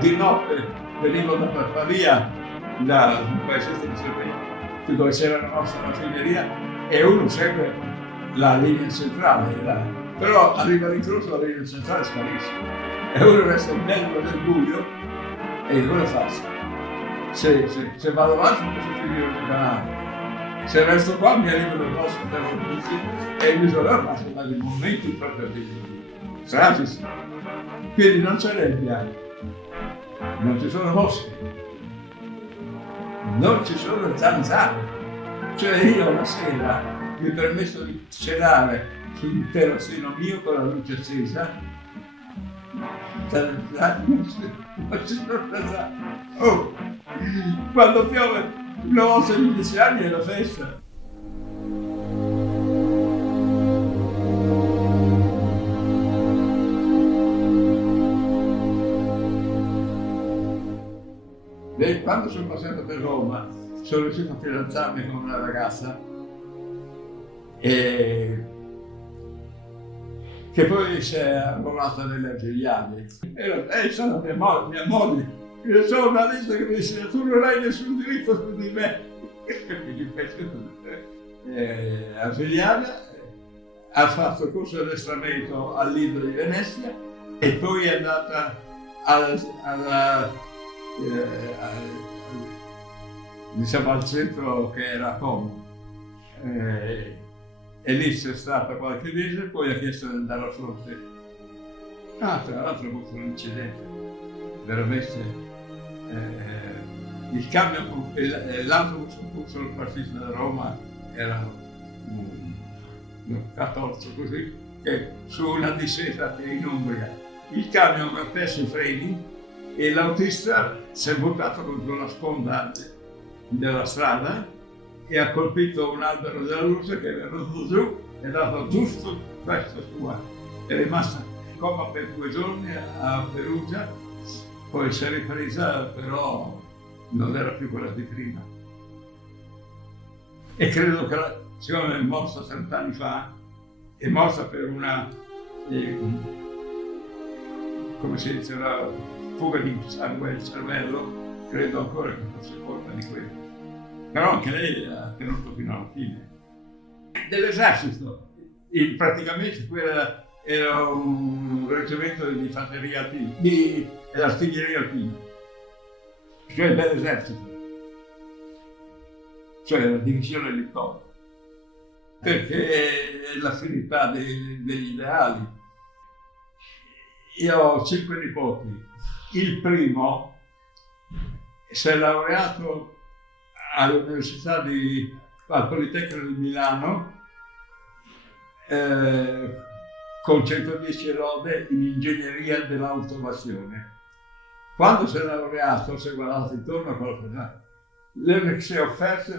Di notte venivo da Pavia, da un paese dove c'era la nostra raffineria, e uno segue la linea centrale, però arriva l'incrocio, la linea centrale sparisce e uno resta in mezzo del buio e cosa faccio? Se vado avanti posso finire il canale, se resto qua mi arrivo nel posto per la bici e mi sono arrivato dai momenti proprio tragici. Quindi non c'è nebbia, non ci sono mosche, non ci sono zanzare. Cioè io la sera mi ho permesso di cenare sul terrazzino mio con la luce accesa. Non ci sono zanzare. Oh, quando piove una volta ogni 10 anni è la festa. E quando sono passato per Roma sono riuscito a fidanzarmi con una ragazza che poi si è arruolata nelle Artigliane. Lei sarà mia moglie. Io sono una lista che mi dice tu non hai nessun diritto su di me. Artigliana ha fatto il corso di addestramento al Lido di Venezia e poi è andata diciamo al centro che era Como, e lì c'è stata qualche mese e poi ha chiesto di andare a fronte. Tra l'altro ha avuto un incidente, veramente il camion, l'autobus con cui sono partito da Roma era un 14 così, che su una discesa che è in Umbria il camion ha perso i freni e l'autista si è buttato contro la sponda della strada e ha colpito un albero della luce che è venuto giù, è andato giusto in testa sua. È rimasta in coma per 2 giorni a Perugia, poi si è ripresa, però non era più quella di prima. E credo che, siccome è morta 30 anni fa, è morta per una, come si dice, una fuga di sangue al cervello, credo ancora che fosse colpa di quello. Però anche lei ha tenuto fino alla fine. Dell'esercito, praticamente quella era un reggimento di fanteria alpina, dell'artiglieria alpina, cioè dell'esercito, cioè la divisione elicottero, perché è l'affinità degli ideali. Io ho 5 nipoti. Il primo si è laureato all'Università al Politecnico di Milano con 110 lode in ingegneria dell'automazione. Quando si è laureato si è guardato intorno a qualcosa. Le si è offerte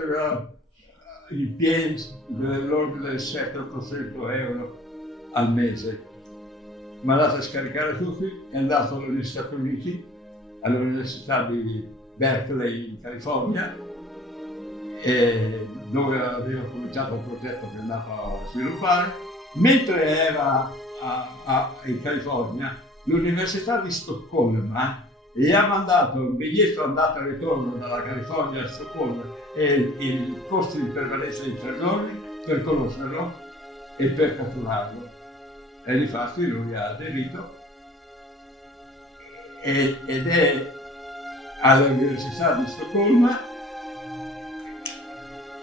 i piedi dell'ordine del 700-800 euro al mese. Mi ha dato a scaricare tutti, è andato negli Stati Uniti, all'Università di Berkeley in California, dove aveva cominciato un progetto che è andato a sviluppare. Mentre era in California, l'Università di Stoccolma gli ha mandato un biglietto andata e ritorno dalla California a Stoccolma e il costo di permanenza di 3 giorni per conoscerlo e per catturarlo. E difatti lui ha aderito ed è all'Università di Stoccolma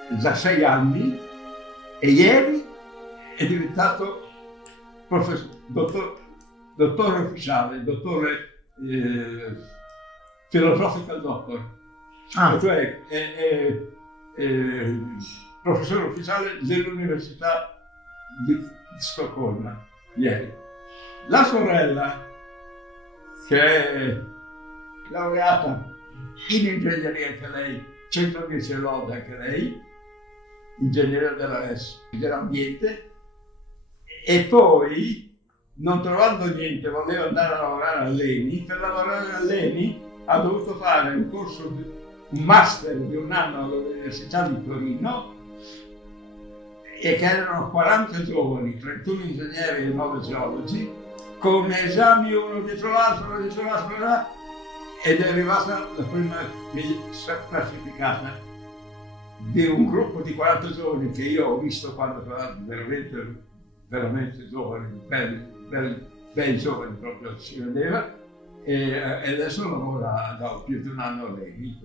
da 6 anni e ieri è diventato dottore ufficiale, dottore philosophical doctor, cioè è professore ufficiale dell'Università di Stoccolma. Ieri. La sorella, che è laureata in ingegneria anche lei, 110 lode anche lei, ingegneria dell'ambiente, e poi, non trovando niente, voleva andare a lavorare all'ENI. Per lavorare all'ENI ha dovuto fare un corso, un master di 1 anno all'Università di Torino, e che erano 40 giovani, 31 ingegneri e 9 geologi, con esami uno dietro l'altro, ed è arrivata la prima classificata di un gruppo di 40 giovani che io ho visto quando erano veramente giovani, bei giovani proprio si vedeva, e adesso lavora da più di un anno a lei.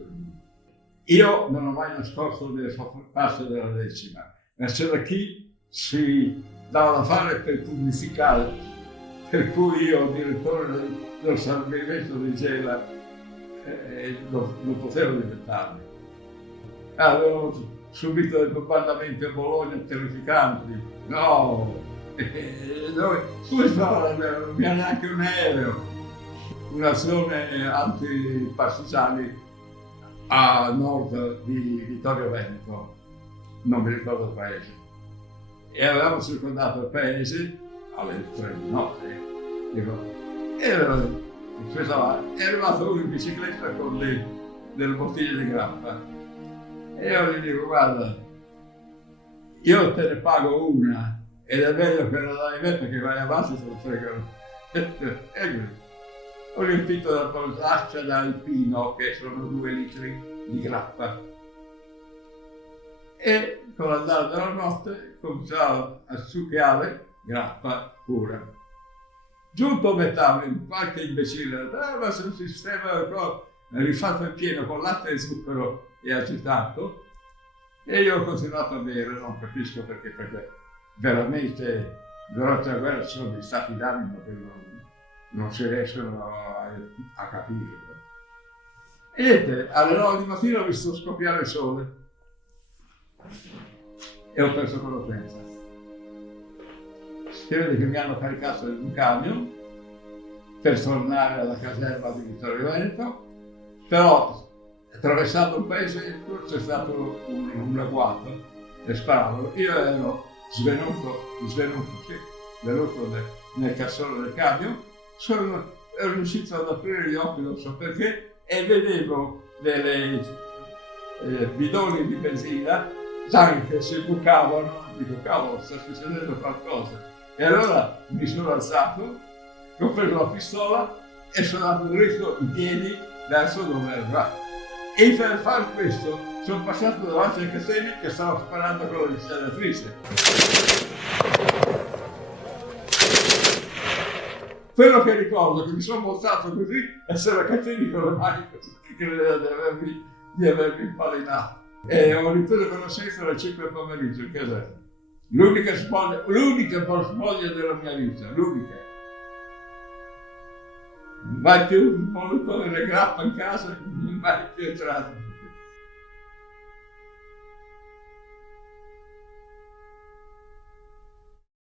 Io non ho mai nascosto delle sofferenze della decima, ma c'era chi si dava da fare per pubblicizzare, per cui io, direttore del stabilimento di Gela, non potevo diventarmi. Avevo subito dei bombardamenti a Bologna terrificanti. No, come stava? Non abbiamo neanche un aereo. Un'azione antipartigiani a nord di Vittorio Veneto, non mi ricordo il paese. E avevamo circondato il paese alle 3 di notte. È arrivato uno in bicicletta con delle bottiglie di grappa. E io gli dico, guarda, io te ne pago una ed è meglio che la dai me perché vai avanti se lo fregano. Ho riempito la posaccia da alpino, che sono 2 litri di grappa. E con l'andare della notte cominciavo a succhiare grappa pura. Giunto a metà, qualche imbecille, ma se un sistema rifatto in pieno con latte e zucchero e agitato, e io ho continuato a bere, non capisco perché veramente durante la guerra ci sono dei stati d'animo che non si riescono a capire. E niente, alle 9 di mattina ho visto scoppiare il sole e ho perso conoscenza. Si vede che mi hanno caricato in un camion per tornare alla caserma di Vittorio Veneto, però attraversando un paese c'è stato un agguato e sparavano. Io ero svenuto nel cassone del camion, ero riuscito ad aprire gli occhi, non so perché, e vedevo delle bidoni di benzina che si bucavano. Dico, cavolo, sta succedendo qualcosa. E allora mi sono alzato, ho preso la pistola e sono andato dritto in piedi verso dove ero. E per fare questo sono passato davanti ai castelli che stavo sparando con la risaliatrice. Quello che ricordo è che mi sono voltato così e c'era Cattini con le mani così, che credeva di avermi impallinato. E ho ripreso conoscenza alle 5 del pomeriggio in caserma. L'unica smoglia della mia vita, l'unica. Mai più voluto avere grappa in casa, mai più entrato.